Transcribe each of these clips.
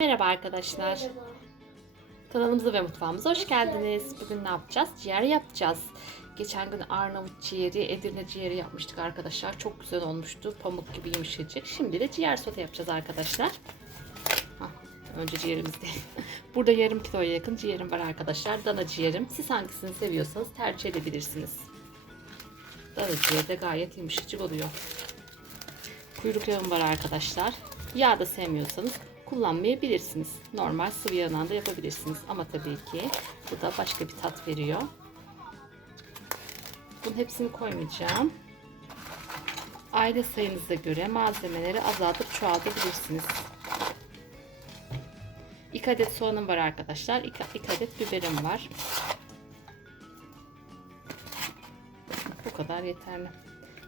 Merhaba arkadaşlar. Merhaba. Kanalımıza ve mutfağımıza hoş geldiniz. Bugün ne yapacağız? Ciğer yapacağız. Geçen gün Arnavut ciğeri, Edirne ciğeri yapmıştık arkadaşlar. Çok güzel olmuştu. Pamuk gibi yumuşacık. Şimdi de ciğer sote yapacağız arkadaşlar. Hah, önce ciğerimiz değil. Burada yarım kiloya yakın ciğerim var arkadaşlar. Dana ciğerim. Siz hangisini seviyorsanız tercih edebilirsiniz. Dana ciğeri de gayet yumuşacık oluyor. Kuyruk yağım var arkadaşlar. Yağ da sevmiyorsanız kullanmayabilirsiniz. Normal sıvı yağından da yapabilirsiniz. Ama tabii ki bu da başka bir tat veriyor. Bunun hepsini koymayacağım. Aile sayınıza göre malzemeleri azaltıp çoğaltabilirsiniz. 2 adet soğanım var arkadaşlar. 2 adet biberim var. Bu kadar yeterli.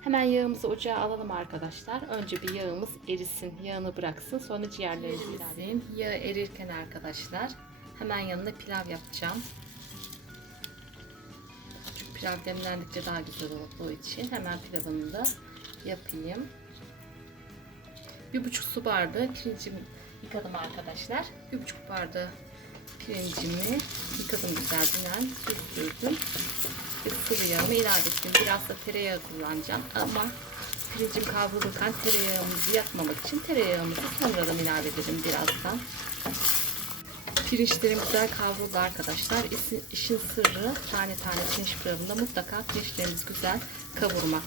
Hemen yağımızı ocağa alalım arkadaşlar. Önce bir yağımız erisin. Yağını bıraksın. Sonra ciğerlerimizi ilave Yağ erirken arkadaşlar hemen yanına pilav yapacağım. Çünkü pilav demlendikçe daha güzel olduğu için hemen pilavını da yapayım. Bir buçuk su bardağı pirincimi yıkadım arkadaşlar. Bir buçuk bardağı pirincimi yıkadım güzelce. Süzdürdüm ve sıvı yağımı ilave ettim. Biraz da tereyağı kullanacağım ama pirincim kavrulurken tereyağımızı yakmamak için tereyağımızı sonradan ilave edelim birazdan. Pirinçlerim güzel kavruldu arkadaşlar. İşin, işin sırrı tane tane pirinç pilavında mutlaka pirinçlerimizi güzel kavurmak.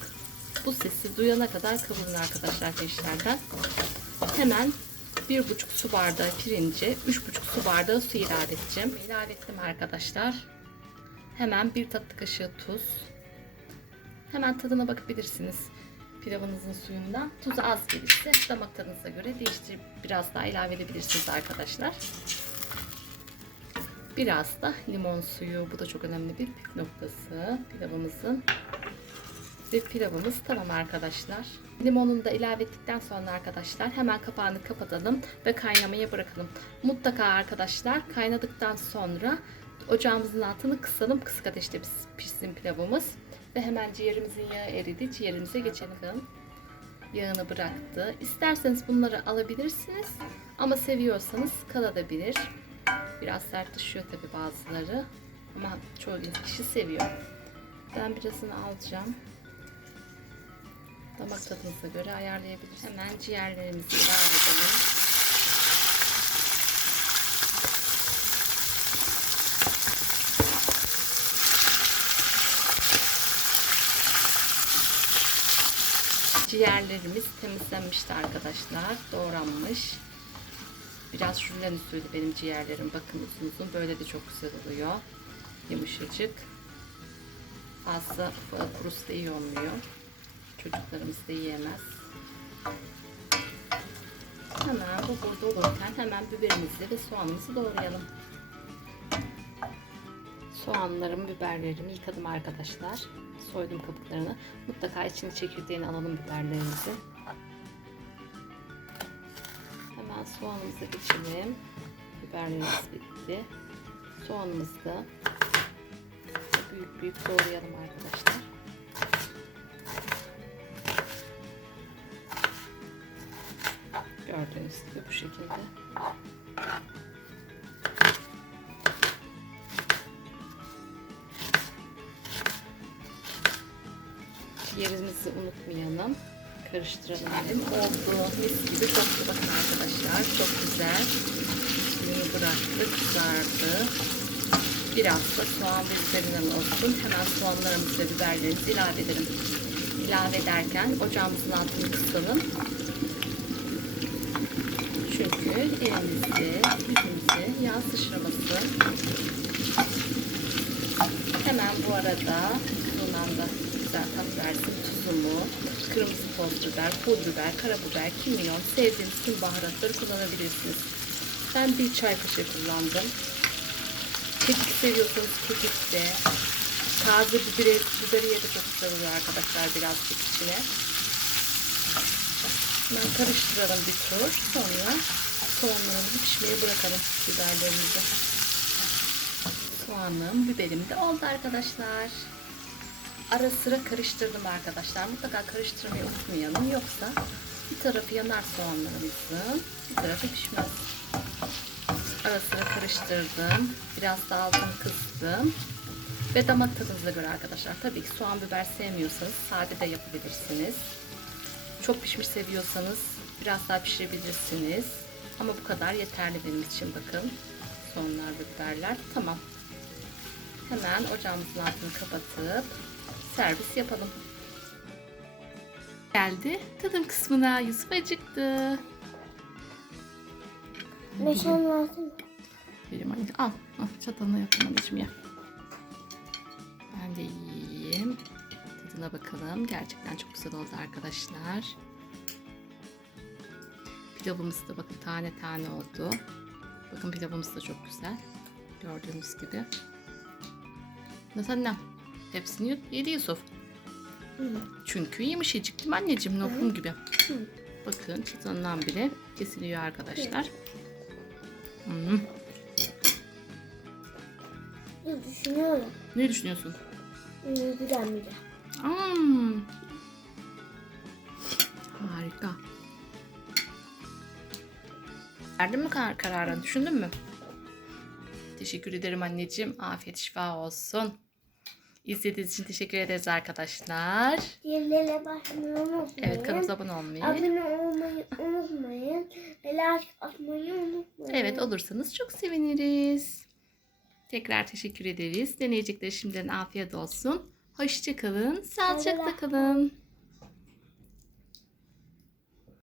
Bu sesi duyana kadar kavurun arkadaşlar pirinçlerden. Hemen bir buçuk su bardağı pirince üç buçuk su bardağı su ilave edeceğim. İlave ettim arkadaşlar. Hemen bir tatlı kaşığı tuz. Hemen tadına bakabilirsiniz pilavınızın suyundan. Tuzu az gelirse damak tadınıza göre değiştirip biraz daha ilave edebilirsiniz arkadaşlar. Biraz da limon suyu. Bu da çok önemli bir noktası pilavımızın. Ve pilavımız tamam arkadaşlar. Limonunu da ilave ettikten sonra arkadaşlar hemen kapağını kapatalım ve kaynamaya bırakalım. Mutlaka arkadaşlar kaynadıktan sonra ocağımızın altını kısalım. Kısık ateşte pişsin pilavımız. Ve hemen ciğerimizin yağı eridi. Ciğerimize geçelim. Yağını bıraktı. İsterseniz bunları alabilirsiniz. Ama seviyorsanız kalabilir. Biraz sert düşüyor tabi bazıları. Ama çoğu kişi seviyor. Ben birazını alacağım. Damak tadınıza göre ayarlayabilirsiniz. Hemen ciğerlerimizi ilave edelim. Ciğerlerimiz temizlenmişti arkadaşlar. Doğranmış. Biraz jülyen usulü benim ciğerlerim. Bakın uzun uzun. Böyle de çok güzel oluyor. Yumuşacık. Fazla kurus da iyi olmuyor. Çocuklarımız da yiyemez. Hemen bu burada olurken hemen biberimizi ve soğanımızı doğrayalım. Soğanlarımı, biberlerimi yıkadım arkadaşlar. Soydum kabuklarını. Mutlaka içini çekirdeğini alalım biberlerimizi. Hemen soğanımıza geçelim. Biberlerimiz bitti. Soğanımızı da büyük büyük doğrayalım arkadaşlar. Gördüğünüz gibi bu şekilde. Ciğerimizi unutmayalım. Karıştıralım. Oldu. Mis gibi koktu bakın arkadaşlar. Çok güzel. Suyunu bıraktık. Kızardı. Biraz da soğan ve biberinden olsun. Hemen soğanlarımızı ve biberlerimizi ilave edelim. İlave ederken ocağımızın altını kısalım. Çünkü elimizde, yüzümüze yağ sıçraması. Hemen bu arada bundan da güzel tat versin tuzumu, kırmızı toz biber, pul biber, karabiber, kimyon, sevdiğiniz tüm baharatları kullanabilirsiniz. Ben bir çay kaşığı kullandım. Kekik seviyorsanız kekik de, taze biberi, biberiye de çok güzel arkadaşlar birazcık içine. Hemen karıştıralım bir tur. Sonra soğanlarımızı pişmeye bırakalım biberlerimizi. Soğanım, biberim de oldu arkadaşlar. Ara sıra karıştırdım arkadaşlar. Mutlaka karıştırmayı unutmayalım. Yoksa bir tarafı yanar soğanlarımızın, bir tarafı pişmez. arasına karıştırdım. Biraz da altını kıstım. Ve damak tadınıza göre arkadaşlar. Tabii ki soğan biber sevmiyorsanız sade de yapabilirsiniz. Çok pişmiş seviyorsanız biraz daha pişirebilirsiniz. Ama bu kadar yeterli benim için bakın. Soğanlar biberler. Tamam. Hemen ocağımızın altını kapatıp servis yapalım. Geldi tadım kısmına. Yusuf acıktı. Meşan lazım. Vereyim anneciğim. Al. al çatalına yapayım anneciğim ya. Ben de yiyeyim. Tadına bakalım. Gerçekten çok güzel oldu arkadaşlar. Pilavımız da bakın tane tane oldu. Bakın pilavımız da çok güzel. Gördüğünüz gibi. Nasıl annem? Hepsini yut- yedi Yusuf. Çünkü mi anneciğim? Lokum gibi. Bakın çıtından bile kesiliyor arkadaşlar. Hmm. Dur düşünüyorum. Ne düşünüyorsun? Güzel mi? Hmm. Harika. Verdin mi karar kararını? Düşündün mü? Teşekkür ederim anneciğim. Afiyet şifa olsun. İzlediğiniz için teşekkür ederiz arkadaşlar. Yerlere basmayı unutmayın. Evet kanalımıza abone olmayı. Abone olmayı unutmayın. Ve like atmayı unutmayın. Evet olursanız çok seviniriz. Tekrar teşekkür ederiz. Deneyecekleri şimdiden afiyet olsun. Hoşçakalın. Sağlıcakla kalın.